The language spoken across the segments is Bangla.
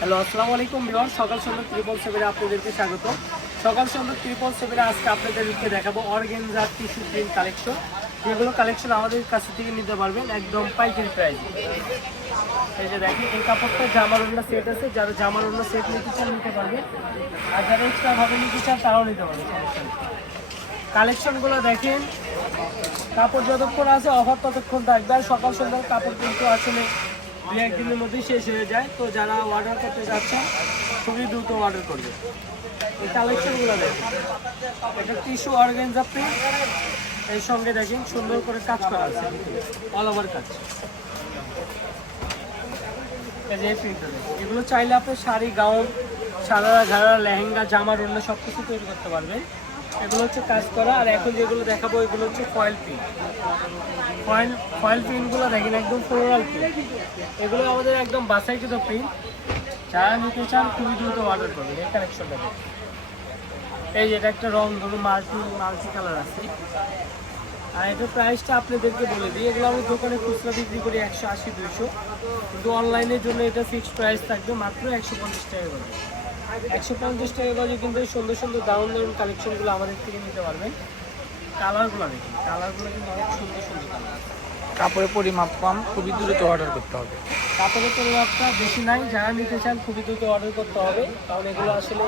হ্যালো, আসসালামু আলাইকুম ভিউয়ার। সকাল সন্ধ্যা 777 এ আপনাদেরকে স্বাগত। সকাল সন্ধ্যা 777 এ আজকে আপনাদেরকে দেখাবো অর্গানজা টিস্যু প্রিন্ট কালেকশন। যেগুলো কালেকশন আমাদের কাছ থেকে নিতে পারবেন একদম পাইকারি প্রাইস। এই যে দেখেন, এই কাপড়টা জামার অন্য সেট আছে, যারা জামার অন্য সেট নিতে চান নিতে পারবেন, আর যারা এক্সট্রা ভাবে নিতে চান তারাও নিতে পারবেন। কালেকশনগুলো দেখেন, কাপড় যতক্ষণ আছে অফার ততক্ষণ থাকবে, আর সকাল সন্ধ্যার কাপড় কিন্তু আসলে দু একদিনের মধ্যেই শেষ হয়ে যায়। তো যারা অর্ডার করতে যাচ্ছেন খুবই দ্রুত অর্ডার করবে। এই কালেকশনগুলো দেখেন, এটা টিস্যু অর্গানজা প্রিন্ট, এর সঙ্গে দেখেন সুন্দর করে কাজ করা আছে, অল ওভার কাজ। এই যে প্রিন্টটা দেখেন, এগুলো চাইলে আপনি শাড়ি, গাউন, সারারা ঘাড়া, লেহেঙ্গা, জামার অন্য সব কিছু তৈরি করতে পারবেন। এগুলো হচ্ছে কাজ করা। আর এখন যেগুলো দেখাবো এগুলো হচ্ছে ফয়েল প্রিন্ট। ফয়েল প্রিন্টগুলো দেখেন একদম ফ্লোরাল প্রিন্ট। এগুলো আমাদের একদম বাছাইকৃত প্রিন্ট। যারা নিতে চান খুবই দ্রুত অর্ডার করবেন। এই কালেকশনটা দেখেন, এই যেটা একটা রং ধরুন মাল্টি কালার আছে। আর এটার প্রাইসটা আপনাদেরকে বলে দিই, এগুলো আমি দোকানে খুচরা বিক্রি করি 180-200, কিন্তু অনলাইনের জন্য এটা ফিক্সড প্রাইস থাকবে মাত্র 150 টাকা করে। 150 টাকা করে কিন্তু এই সুন্দর সুন্দর দারুণ দারুণ কালেকশনগুলো আমাদের থেকে নিতে পারবেন। কালারগুলো দেখুন, কালারগুলো কিন্তু অনেক সুন্দর সুন্দর কালার। কাপড়ের পরিমাপ কম, খুবই দ্রুত অর্ডার করতে হবে। কাপড়ের পরিমাপটা বেশি নাই, যারা নিতে চান খুবই দ্রুত অর্ডার করতে হবে, কারণ এগুলো আসলে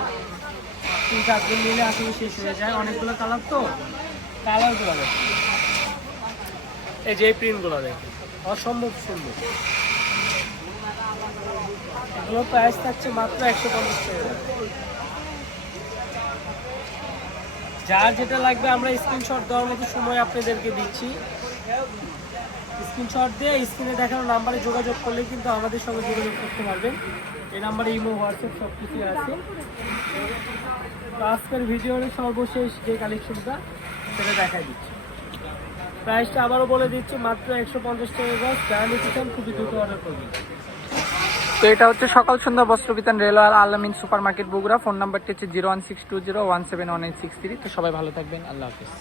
3-4 দিন নিলে আসলে শেষ হয়ে যায়। অনেকগুলো কালার, তো কালারগুলো দেখুন, এই যে প্রিন্টগুলো দেখুন অসম্ভব সুন্দর। এগুলোর প্রাইস থাকছে মাত্র 150 টাকা। যার যেটা লাগবে আমরা স্ক্রিনশট দেওয়ার মতো সময় আপনাদেরকে দিচ্ছি। স্ক্রিনশট দিয়ে স্ক্রিনে দেখানো নাম্বারে যোগাযোগ করলে কিন্তু আমাদের সঙ্গে যোগাযোগ করতে পারবেন। এই নাম্বারে ইমো, হোয়াটসঅ্যাপ সব কিছুই আছে। তো আজকের ভিডিওর সর্বশেষ যে কালেকশনটা সেটা দেখাই দিচ্ছি। প্রাইসটা আবারও বলে দিচ্ছি, মাত্র 150 টাকা গজ। যারা নিতে চান খুবই দ্রুত অর্ডার করবেন। তো এটা হচ্ছে সকাল সন্ধ্যা বস্ত্র বিতান, রেলওয়াল আলামিন সুপার মার্কেট বগুড়া। ফোন নাম্বারটি হচ্ছে 01620171863। তো সবাই ভালো থাকবেন, আল্লাহ হাফিজ।